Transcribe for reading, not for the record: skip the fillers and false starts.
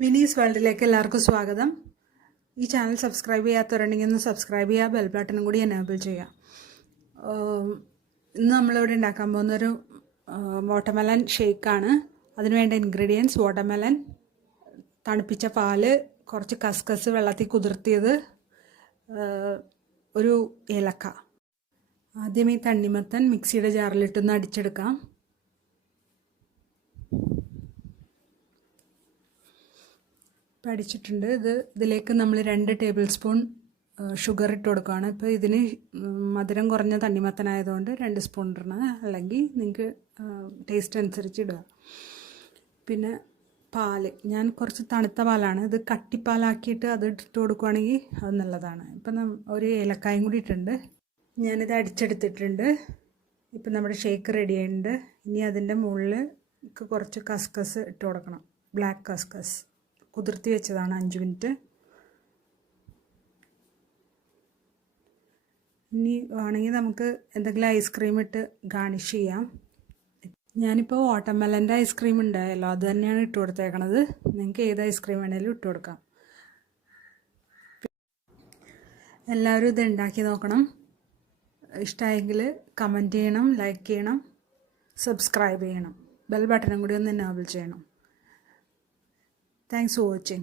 VinizWorld എല്ലാവർക്കും സ്വാഗതം. ഈ ചാനൽ സബ്സ്ക്രൈബ് ചെയ്യാത്തവരുണ്ടെങ്കിൽ ഒന്ന് സബ്സ്ക്രൈബ് ചെയ്യുക, ബെൽ ബട്ടണും കൂടി എനേബിൾ ചെയ്യുക. ഇന്ന് നമ്മളിവിടെ ഉണ്ടാക്കാൻ പോകുന്നൊരു വാട്ടർമെലൺ ഷേക്കാണ്. അതിനുവേണ്ട ഇൻഗ്രീഡിയൻസ് വാട്ടർമെലൺ, തണുപ്പിച്ച പാല്, കുറച്ച് കസ്കസ് വെള്ളത്തിൽ കുതിർത്തിയത്, ഒരു ഏലക്ക. ആദ്യം ഈ തണ്ണിമത്തൻ മിക്സിയുടെ ജാറിലിട്ടൊന്ന് അടിച്ചെടുക്കാം. അടിച്ചിട്ടുണ്ട്. ഇതിലേക്ക് നമ്മൾ 2 ടേബിൾ സ്പൂൺ ഷുഗർ ഇട്ട് കൊടുക്കുകയാണ്. ഇപ്പോൾ ഇതിന് മധുരം കുറഞ്ഞ തണ്ണിമത്തനായതുകൊണ്ട് 2 സ്പൂൺ ഇടണം, അല്ലെങ്കിൽ നിങ്ങൾക്ക് ടേസ്റ്റ് അനുസരിച്ച് ഇടുക. പിന്നെ പാല്, ഞാൻ കുറച്ച് തണുത്ത പാലാണ്, ഇത് കട്ടിപ്പാലാക്കിയിട്ട് അത് ഇട്ട് കൊടുക്കുകയാണെങ്കിൽ അത് നല്ലതാണ്. ഇപ്പം ഒരു ഏലക്കായും കൂടി ഇട്ടിട്ടുണ്ട്. ഞാനിത് അടിച്ചെടുത്തിട്ടുണ്ട്. ഇപ്പം നമ്മുടെ ഷേക്ക് റെഡി ആയിട്ടുണ്ട്. ഇനി അതിൻ്റെ മുകളിൽ കുറച്ച് കസ്കസ് ഇട്ട് കൊടുക്കണം. ബ്ലാക്ക് കസ്കസ് കുതിർത്തി വെച്ചതാണ് 5 മിനിറ്റ്. ഇനി വേണമെങ്കിൽ നമുക്ക് എന്തെങ്കിലും ഐസ്ക്രീം ഇട്ട് ഗാർണിഷ് ചെയ്യാം. ഞാനിപ്പോൾ വാട്ടർമെലൻ്റെ ഐസ്ക്രീം ഉണ്ടായല്ലോ, അത് തന്നെയാണ് ഇട്ട് കൊടുത്തേക്കണത്. നിങ്ങൾക്ക് ഏത് ഐസ്ക്രീം വേണമെങ്കിലും ഇട്ട് കൊടുക്കാം. എല്ലാവരും ഇത് ഉണ്ടാക്കി നോക്കണം. ഇഷ്ടമായെങ്കിൽ കമൻറ്റ് ചെയ്യണം, ലൈക്ക് ചെയ്യണം, സബ്സ്ക്രൈബ് ചെയ്യണം, ബെൽ ബട്ടണും കൂടി ഒന്ന് എനേബിൾ ചെയ്യണം. Thanks for watching.